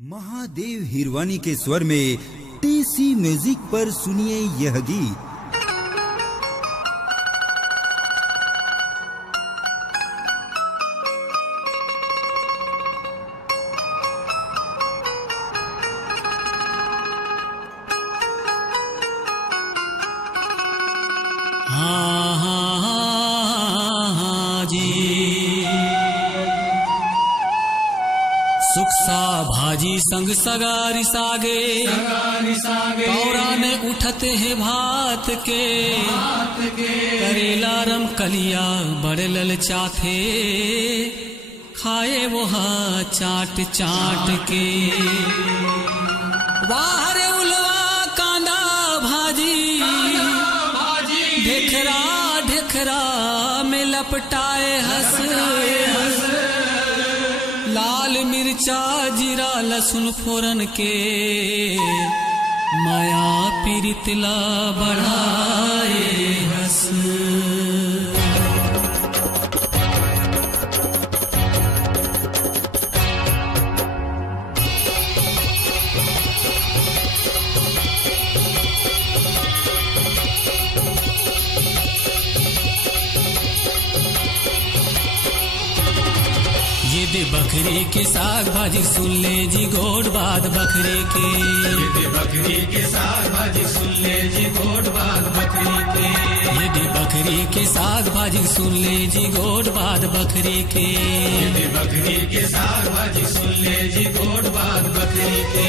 महादेव हिरवानी के स्वर में टीसी म्यूजिक पर सुनिए यह गीत। सुखसा भाजी संग सगारी सागे कौरा ने उठते हैं भात के करेला रम कलिया बड़े ललचाथे खाए वो चाट चाट के बाहर उलवा कांदा भाजी ढेखरा ढेखरा में लपटाए हंस लाल मिर्चा जीरा लहसुन फोरन के माया पीरितला बढ़ाए हंस। ये दे बकरी के साग भाजी सुन ले जी गोड बाद बकरी के ये दे बकरी के साग भाजी सुन ले जी गोड बाद बकरी के ये दे बकरी के साग भाजी सुन ले जी गोड बाद बकरी के ये दे बकरी के साग भाजी सुन ले जी गोड बाद बकरी के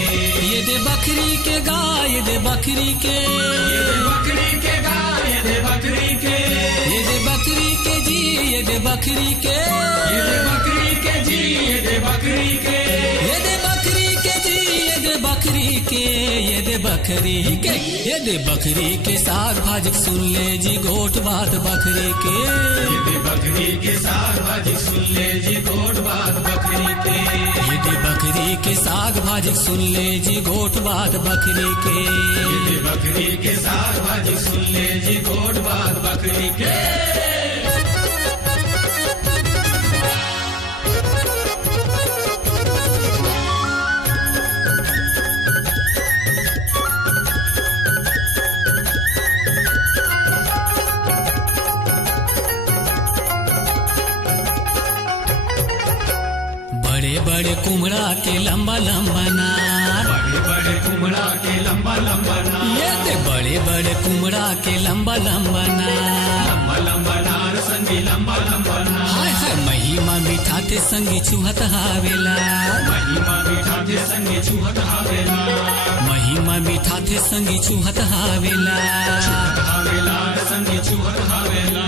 ये दे बकरी के गाय ये दे बकरी के ये दे बकरी के गाय ये दे बकरी के ये दे बकरी के जी ये दे बकरी के ये दे बकरी के जी ये दे बकरी के ये दे बकरी के जी ये दे बकरी के ये दे बकरी के ये दे बकरी के साग भाजी सुन ले जी गोट बात बकरी के ये दे बकरी के साग भाजी सुन ले जी गोट बात बकरी के ये दे बकरी के साग भाजी सुन ले जी गोट बात बकरी के ये दे बकरी के साग भाजी सुन ले जी गोट बात बकरी के। बड़े बड़े कुमड़ा के लंबा लंबा नार बड़े बड़े कुमड़ा के लंबा लंबा नार ये ते बड़े बड़े कुमड़ा के लंबा लंबा नार संगी लंबा लंबा नार हाय हाय महिमा मीठा ते संगी चूहत हावेला महिमा मीठा ते संगी चूहत हावेला महिमा मीठा ते संगी चूहत हावेला संगी चूहत हावेला।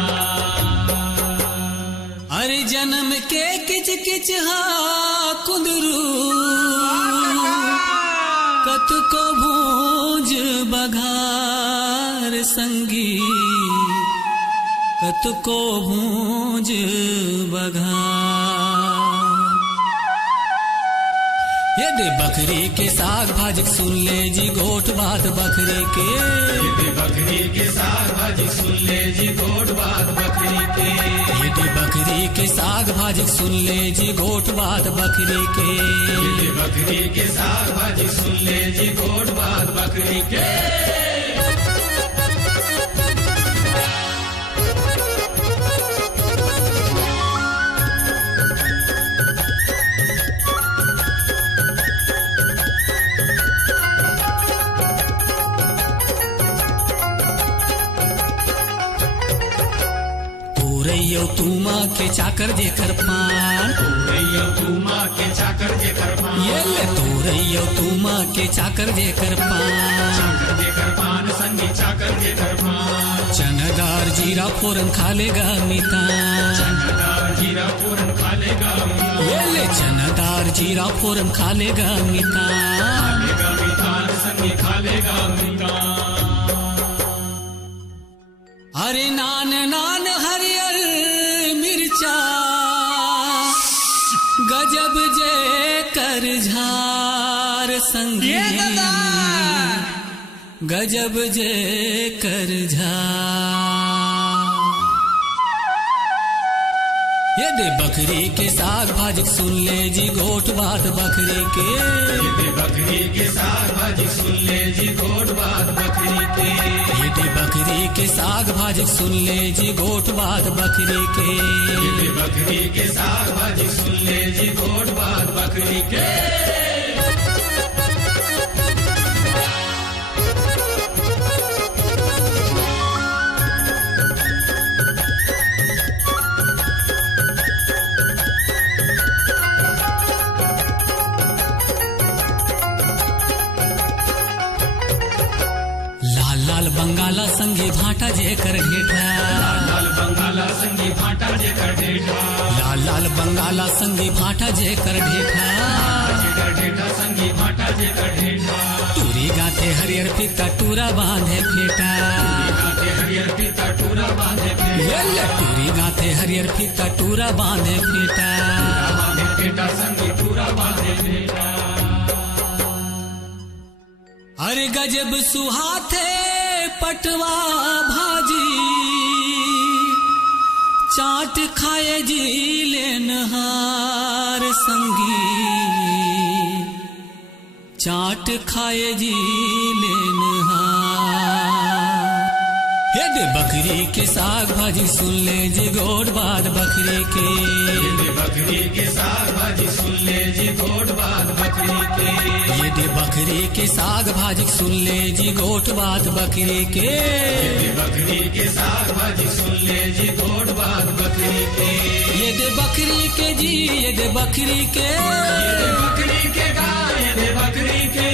अरे जन्म के किच किच हा कुंदरू कत को भूंज बघार संगी कत को भूंज बघार ये दे बकरी के साग भाजी सुन ले जी गोट बात बकरी के ये दे बकरी के साग भाजी सुन ले जी गोट बात बकरी के ये दे बकरी के साग भाजी सुन ले जी गोट बात बकरी के ये दे बकरी के साग भाजी सुन ले जी गोट बात बकरी के। तोरैयो तू माँ के चाकर जेकर पान तोरैयो तू माँ के चाकर जेकर पान ये ले तोरैयो तू माँ के चाकर जेकर पान संगी चाकर जेकर पान चनादार जीरा फोरन खा लेगा मीता चनादार जीरा फोरन खा लेगा ये ले चनादार जीरा फोरन खा लेगा मीता संगी खा लेगा मीता। अरे नान नान हरियर मिर्चा गजब जे कर झार संगी गजब जे कर झार ये दे बकरी के साग भाजी सुन ले जी गोट बात बकरी के। ये दे बकरी के साग भाजी सुन ले जी गोट बात बकरी के। ये दे बकरी के साग भाजी सुन ले जी गोट बात बकरी के। ये दे बकरी के साग भाजी सुन ले जी गोट बात बकरी के। लाल बंगाला संगी भाटा जे कर ढेठा। लाल बंगाला संगी भाटा जे कर ढेठा। लाल बंगाला संगी भाटा जे कर ढेठा। संगी भाटा जे कर ढेठा। टूरी गाथे हरियर फीता टूरा बांधे फेटा। हरियर फीता टूरा बांधे फेटा। टूरी गाथे हरियर फीता टूरा बांधे फेटा। फेटा संगी टूरा बांधे फेटा। अरे गजब सुहाथे पटवा भाजी चाट खाए जी लेनहार संगी। चाट खाए जी लेनहार। हे दे बकरी के साग भाजी सुन ले जी गोट बात बकरी के। ये दे बकरी के साग भाजी सुन ले जी गोट बात बकरी के। ये दे बकरी के साग भाजी सुन ले जी गोट बात बकरी के। ये दे बकरी के साग भाजी सुन ले जी गोट बात बकरी के। ये दे बकरी के जी ये दे बकरी के। ये दे बकरी के गाय ये दे बकरी के।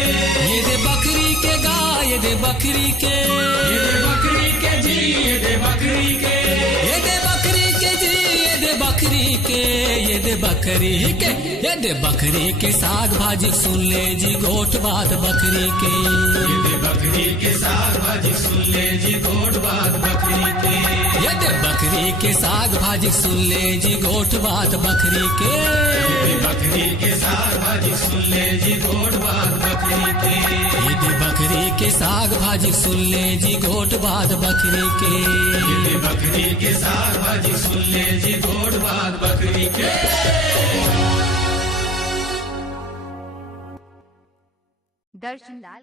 ये दे बकरी के गाय ये दे बकरी के। ये दे बकरी के जी ये दे बकरी के। ये दे बकरी के जी ये दे बकरी के। ये दे बकरी के। ये दे बकरी के साग भाजी सुन ले जी गोट बात बकरी के। ये दे बकरी के साग भाजी सुन ले जी गोट बात बकरी के। ये दे बकरी के साग भाजी सुन ले जी गोट बात बकरी के। ये दे बकरी के साग भाजी सुन ले जी गोट बात बकरी के। ये दे बकरी के साग भाजी सुन ले जी गोट बात बकरी के। ये दे बकरी के साग भाजी सुन ले जी गोट बात बकरी के। दर्शन लाल।